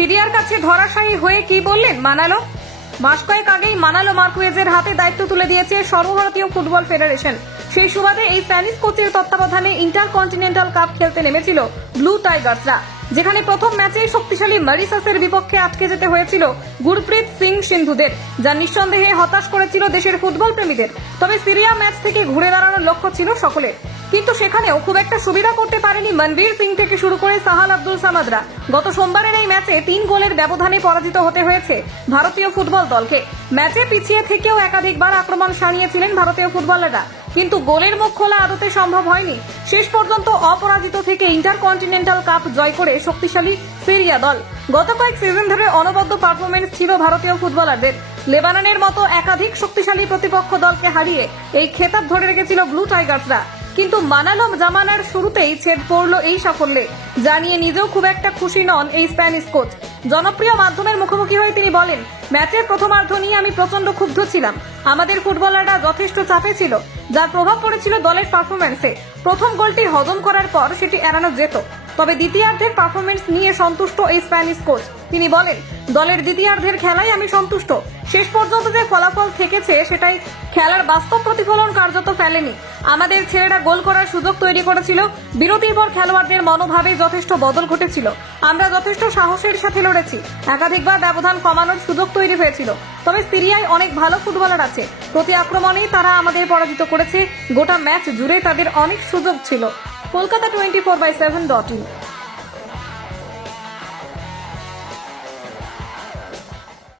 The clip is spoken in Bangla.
সিরিয়ার কাছে ধরাশায়ী হয়ে কি বললেন মানালো? মাস কয়েক আগেই মানালো মার্কুয়েজের হাতে দায়িত্ব তুলে দিয়েছে সর্বভারতীয় ফুটবল ফেডারেশন। সেই সুবাদে এই স্প্যানিশ কোচের তত্ত্বাবধানে ইন্টারকন্টিনেন্টাল কাপ খেলতে নেমেছিল ব্লু টাইগার্সরা, যেখানে প্রথম ম্যাচে শক্তিশালী মরিশাসের বিপক্ষে আটকে যেতে হয়েছিল গুরপ্রীত সিং সিন্ধুদের, যা নিঃসন্দেহে হতাশ করেছিল দেশের ফুটবল প্রেমীদের। তবে সিরিয়া ম্যাচ থেকে ঘুরে দাঁড়ানোর লক্ষ্য ছিল সকলের, কিন্তু সেখানেও খুব একটা সুবিধা করতে পারেনি মনবীর সিং থেকে শুরু করে সাহাল আব্দুল সামাদরা। গত সোমবারের এই ম্যাচে 3 গোলের ব্যবধানে পরাজিত হতে হয়েছে ভারতীয় ফুটবল দলকে। ম্যাচে পিছিয়ে থেকেও একাধিকবার আক্রমণ সারিয়েছিলেন ভারতীয় ফুটবলাররা, কিন্তু গোলের মুখ খোলা আদতে সম্ভব হয়নি। শেষ পর্যন্ত অপরাজিত থেকে ইন্টারকন্টিনেন্টাল কাপ জয় করে শক্তিশালী সিরিয়া দল। গত কয়েক সিজন ধরে অনবদ্য পারফরমেন্স ছিল ভারতীয় ফুটবলারদের। লেবাননের মতো একাধিক শক্তিশালী প্রতিপক্ষ দলকে হারিয়ে এই খেতাব ধরে রেখেছিল ব্লু টাইগার্সরা, কিন্তু মানালো জামানার শুরুতেই ছেদ পড়ল এই সাফল্যে, যা নিয়ে নিজেও খুব একটা খুশি নন এই স্প্যানিশ কোচ। জনপ্রিয় মাধ্যমের মুখোমুখি হয়ে তিনি বলেন, ম্যাচের প্রথমার্ধ নিয়ে আমি প্রচন্ড ক্ষুব্ধ ছিলাম। আমাদের ফুটবলাররা যথেষ্ট চাপে ছিল, যার প্রভাব পড়েছিল দলের পারফরম্যান্সে। প্রথম গোলটি হজম করার পর সেটি এড়ানো যেত, তবে দ্বিতীয়ার্ধের পারফরমেন্স নিয়ে সন্তুষ্ট এই স্প্যানিশ কোচ। তিনি বলেন, দলের দ্বিতীয়ার্ধের খেলায় আমি সন্তুষ্ট। শেষ পর্যন্ত যে ফলাফল থেকেছে সেটাই খেলার বাস্তব প্রতিফলন কার্যত ফেলেনি। আমাদের ছেলেরা গোল করার সুযোগ তৈরি করেছিল। বিরতির পর খেলোয়াড়দের মনোভাবে যথেষ্ট বদল ঘটেছিল। আমরা যথেষ্ট সাহসের সাথে লড়েছি। একাধিকবার ব্যবধান কমানোর সুযোগ তৈরি হয়েছিল। তবে সিরিয়ায় অনেক ভালো ফুটবলার আছে। প্রতি আক্রমণেই তারা আমাদের পরাজিত করেছে। গোটা ম্যাচ জুড়ে তাদের অনেক সুযোগ ছিল। কলকাতা 24/7.in